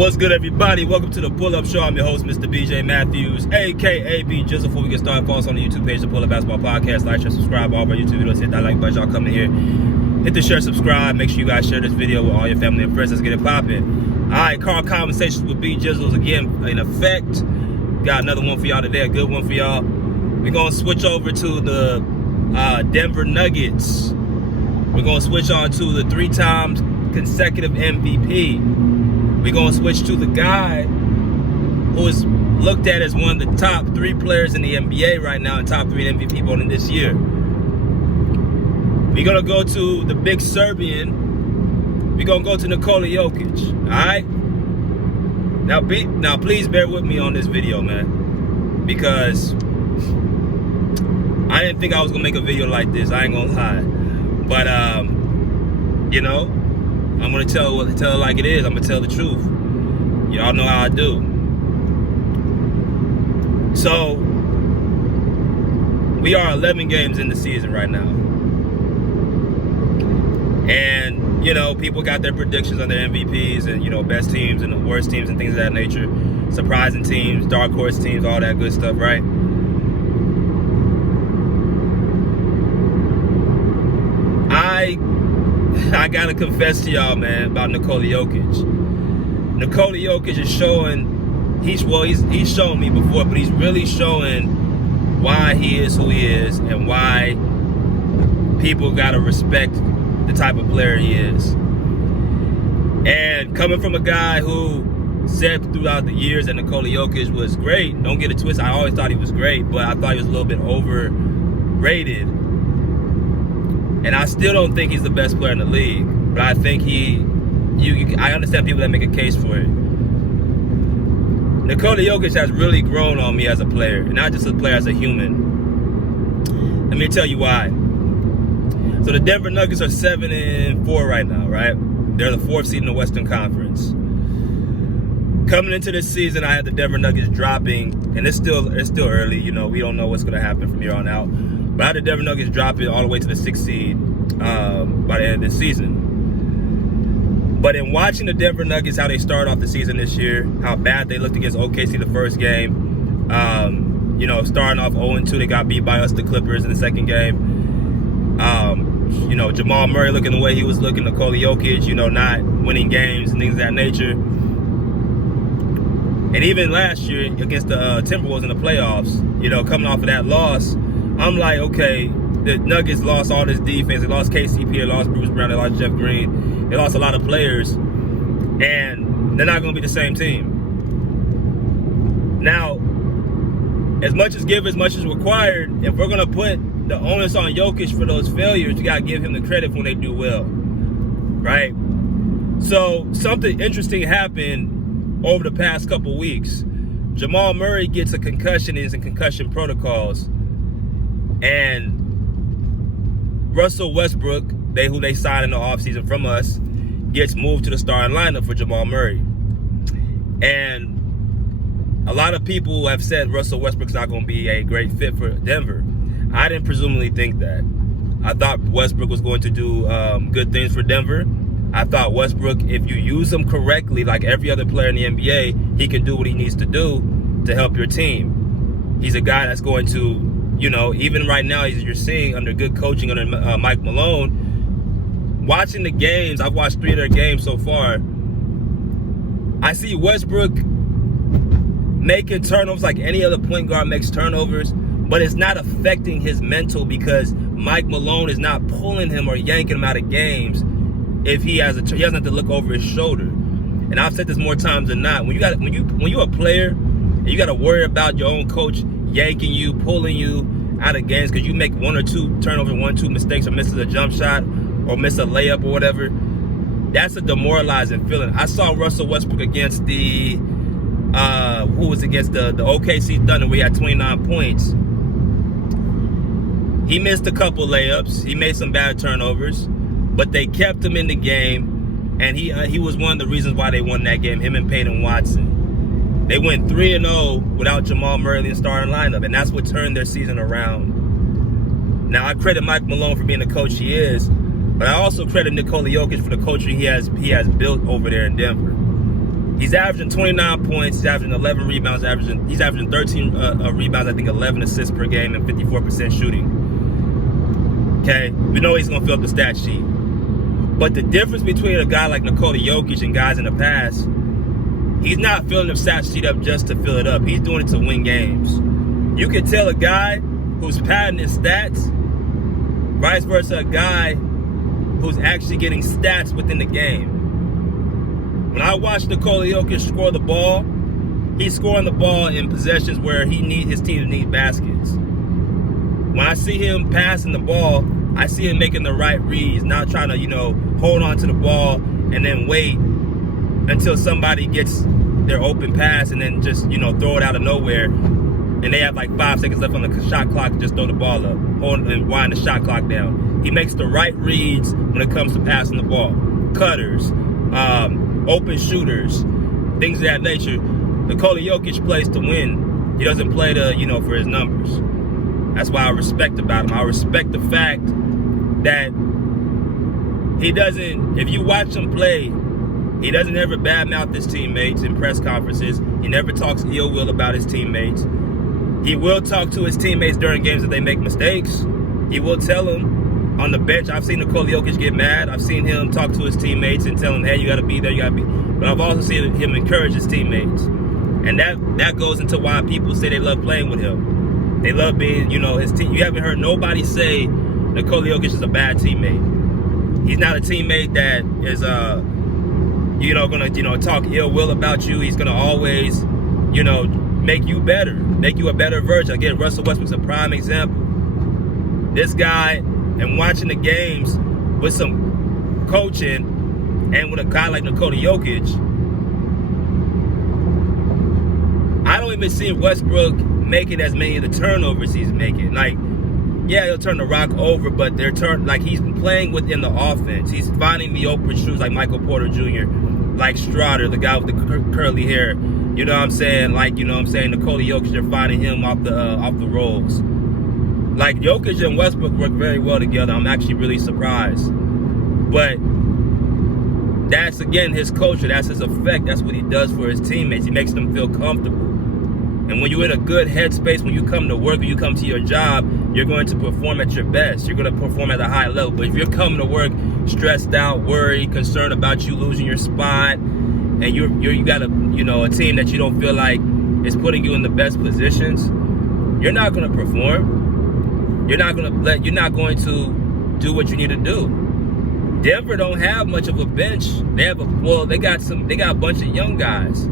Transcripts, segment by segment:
What's good, everybody? Welcome to the Pull-Up Show. I'm your host, Mr. BJ Matthews, a.k.a. B Jizzle. Before we get started, follow us on the YouTube page, the Pull-Up Basketball Podcast. Like, share, subscribe. All of our YouTube videos, hit that like button. Y'all come in here, hit the share, subscribe. Make sure you guys share this video with all your family and friends. Let's get it popping. All right, Car Conversations with B Jizzles again in effect. Got another one for y'all today, a good one for y'all. We're going to switch over to the Denver Nuggets. We're going to switch on to the 3 times consecutive MVP. We're going to switch to the guy who is looked at as one of the top 3 players in the NBA right now and top 3 MVP voting this year. We're going to go to the big Serbian. We're going to go to Nikola Jokic. All right? Now, please bear with me on this video, man. Because I didn't think I was going to make a video like this. I ain't going to lie. But, you know, I'm going to tell it like it is. I'm going to tell the truth. Y'all know how I do. So, we are 11 games in the season right now. And, you know, people got their predictions on their MVPs and, you know, best teams and the worst teams and things of that nature. Surprising teams, dark horse teams, all that good stuff, right? I gotta confess to y'all, man, about Nikola Jokic. Nikola Jokic is showing, he's shown me before, but he's really showing why he is who he is and why people gotta respect the type of player he is. And coming from a guy who said throughout the years that Nikola Jokic was great, don't get it twisted, I always thought he was great, but I thought he was a little bit overrated. And I still don't think he's the best player in the league, but I think I understand people that make a case for it. Nikola Jokic has really grown on me as a player, not just a player, as a human. Let me tell you why. So the Denver Nuggets are 7-4 right now, right? They're the 4th seed in the Western Conference. Coming into this season, I had the Denver Nuggets dropping, and it's still early. You know, we don't know what's going to happen from here on out. But I had the Denver Nuggets dropping all the way to the 6th seed by the end of this season. But in watching the Denver Nuggets, how they started off the season this year, how bad they looked against OKC the first game, you know, starting off 0-2, they got beat by us, the Clippers, in the second game. You know, Jamal Murray looking the way he was looking, Nikola Jokic, you know, not winning games and things of that nature. And even last year against the Timberwolves in the playoffs, you know, coming off of that loss, I'm like, okay, the Nuggets lost all this defense. They lost KCP, they lost Bruce Brown, they lost Jeff Green. They lost a lot of players, and they're not going to be the same team. Now, as much as give, as much as required, if we're going to put the onus on Jokic for those failures, you got to give him the credit when they do well, right? So something interesting happened over the past couple weeks. Jamal Murray gets a concussion and is in concussion protocols. And Russell Westbrook, who they signed in the offseason from us, gets moved to the starting lineup for Jamal Murray. And a lot of people have said Russell Westbrook's not going to be a great fit for Denver. I didn't presumably think that. I thought Westbrook was going to do good things for Denver. I thought Westbrook, if you use him correctly, like every other player in the NBA, he can do what he needs to do to help your team. He's a guy that's going to, you know, even right now, as you're seeing under good coaching under Mike Malone, watching the games, I've watched 3 of their games so far, I see Westbrook making turnovers like any other point guard makes turnovers, but it's not affecting his mental because Mike Malone is not pulling him or yanking him out of games if he doesn't have to look over his shoulder. And I've said this more times than not. When you're a player and you got to worry about your own coach yanking you, pulling you out of games because you make 1 or 2 turnovers, 1 or 2 mistakes, or misses a jump shot or miss a layup or whatever, that's a demoralizing feeling. I saw Russell Westbrook against the OKC Thunder where he had 29 points. He missed a couple layups. He made some bad turnovers, but they kept him in the game, and he was one of the reasons why they won that game, him and Peyton Watson. They went 3-0 without Jamal Murray in the starting lineup, and that's what turned their season around. Now, I credit Mike Malone for being the coach he is, but I also credit Nikola Jokic for the culture he has built over there in Denver. He's averaging 29 points. He's averaging 11 rebounds. He's averaging 13 rebounds. I think 11 assists per game and 54% shooting. Okay, we know he's gonna fill up the stat sheet. But the difference between a guy like Nikola Jokic and guys in the past, he's not filling the stat sheet up just to fill it up. He's doing it to win games. You can tell a guy who's padding his stats, vice versa, a guy who's actually getting stats within the game. When I watch Nikola Jokic score the ball, he's scoring the ball in possessions where his team needs baskets. When I see him passing the ball, I see him making the right reads, not trying to, hold on to the ball and then wait until somebody gets their open pass and then just, throw it out of nowhere. And they have like 5 seconds left on the shot clock to just throw the ball up and wind the shot clock down. He makes the right reads when it comes to passing the ball. Cutters, open shooters, things of that nature. Nikola Jokic plays to win. He doesn't play to, for his numbers. That's why I respect about him. I respect the fact that he doesn't, if you watch him play, he doesn't ever badmouth his teammates in press conferences. He never talks ill will about his teammates. He will talk to his teammates during games if they make mistakes. He will tell them on the bench. I've seen Nikola Jokic get mad. I've seen him talk to his teammates and tell them, hey, you got to be there, you got to be. But I've also seen him encourage his teammates. And that goes into why people say they love playing with him. They love being, his team. You haven't heard nobody say Nikola Jokic is a bad teammate. He's not a teammate that is, gonna, talk ill will about you. He's gonna always, make you better, make you a better version. Again, Russell Westbrook's a prime example. This guy, and watching the games with some coaching and with a guy like Nikola Jokic, I don't even see Westbrook making as many of the turnovers he's making. Like, yeah, he'll turn the rock over, but he's playing within the offense. He's finding the open shooters like Michael Porter Jr., like Strider, the guy with the curly hair. You know what I'm saying? Nikola Jokic, they're finding him off the rolls. Like, Jokic and Westbrook work very well together. I'm actually really surprised. But that's, again, his culture. That's his effect. That's what he does for his teammates. He makes them feel comfortable. And when you're in a good headspace, when you come to work, when you come to your job, you're going to perform at your best. You're going to perform at a high level. But if you're coming to work stressed out, worried, concerned about you losing your spot, and you got a team that you don't feel like is putting you in the best positions, you're not going to perform. You're not going to do what you need to do. Denver don't have much of a bench. They got a bunch of young guys.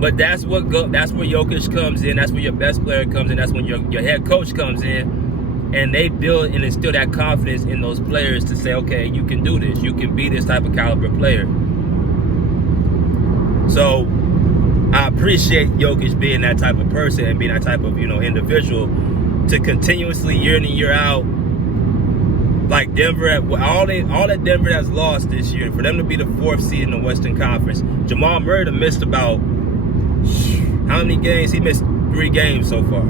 But that's where Jokic comes in. That's where your best player comes in. That's when your head coach comes in, and they build and instill that confidence in those players to say, okay, you can do this. You can be this type of caliber player. So I appreciate Jokic being that type of person and being that type of individual to continuously year in and year out, like Denver, all that Denver has lost this year, for them to be the 4th seed in the Western Conference. Jamal Murray missed about how many games? He missed 3 games so far.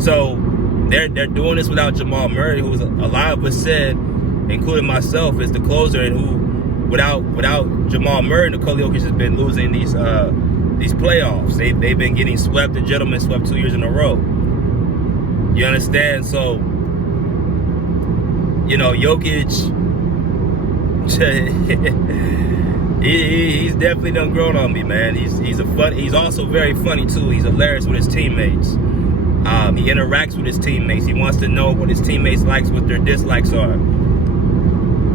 So they're doing this without Jamal Murray, who a lot of us said, including myself, is the closer, and who without Jamal Murray, Nikola Jokic has been losing these playoffs. They've been getting swept. The gentleman swept 2 years in a row. You understand? So, Jokic, he's definitely done grown on me, man. He's also very funny too. He's hilarious with his teammates. He interacts with his teammates. He wants to know what his teammates likes, what their dislikes are.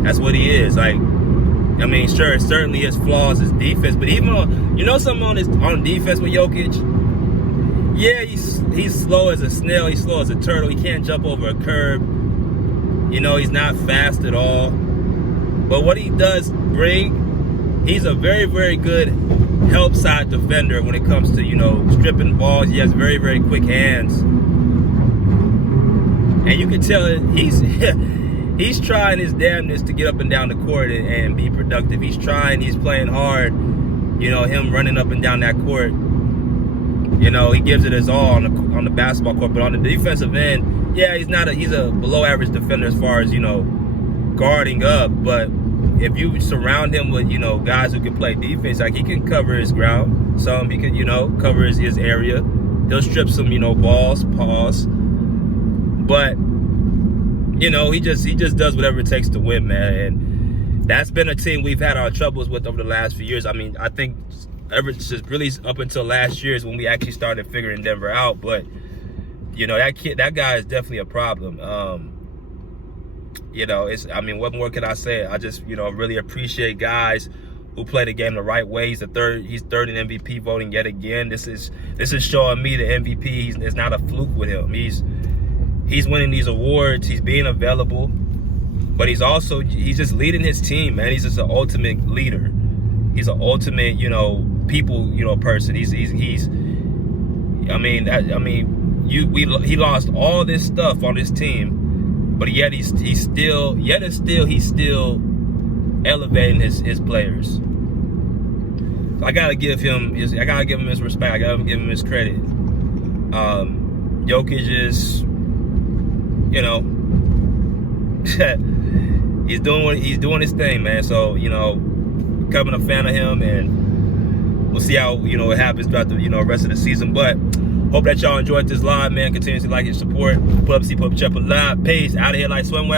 That's what he is. Like, I mean, sure, certainly his flaws, his defense, but even something on defense with Jokic. Yeah, he's slow as a snail. He's slow as a turtle. He can't jump over a curb. He's not fast at all. But what he does bring, he's a very, very good help side defender when it comes to, stripping balls. He has very, very quick hands. And you can tell he's trying his damnness to get up and down the court and be productive. He's playing hard, him running up and down that court. He gives it his all on the basketball court, but on the defensive end, yeah, he's a below average defender as far as, guarding up, but if you surround him with, guys who can play defense, like he can cover his ground. He can, cover his area. He'll strip some, balls, pause. But, he just does whatever it takes to win, man. And that's been a team we've had our troubles with over the last few years. I mean, I think ever since really up until last year is when we actually started figuring Denver out. But, that guy is definitely a problem. What more can I say? I just, really appreciate guys who play the game the right way. He's third in MVP voting yet again. This is showing me the MVP. It's not a fluke with him. He's winning these awards. He's being available, but he's just leading his team, man. He's just an ultimate leader. He's an ultimate, people, person. He lost all this stuff on his team, but yet he's still elevating his players. I gotta give him his respect. I gotta give him his credit. Yokic is, he's doing his thing, man. So, becoming a fan of him, and we'll see how, it happens throughout the, rest of the season. But hope that y'all enjoyed this live, man. Continue to like and support. Pub C Pub Chopper Live. Peace. Out of here like swimwear.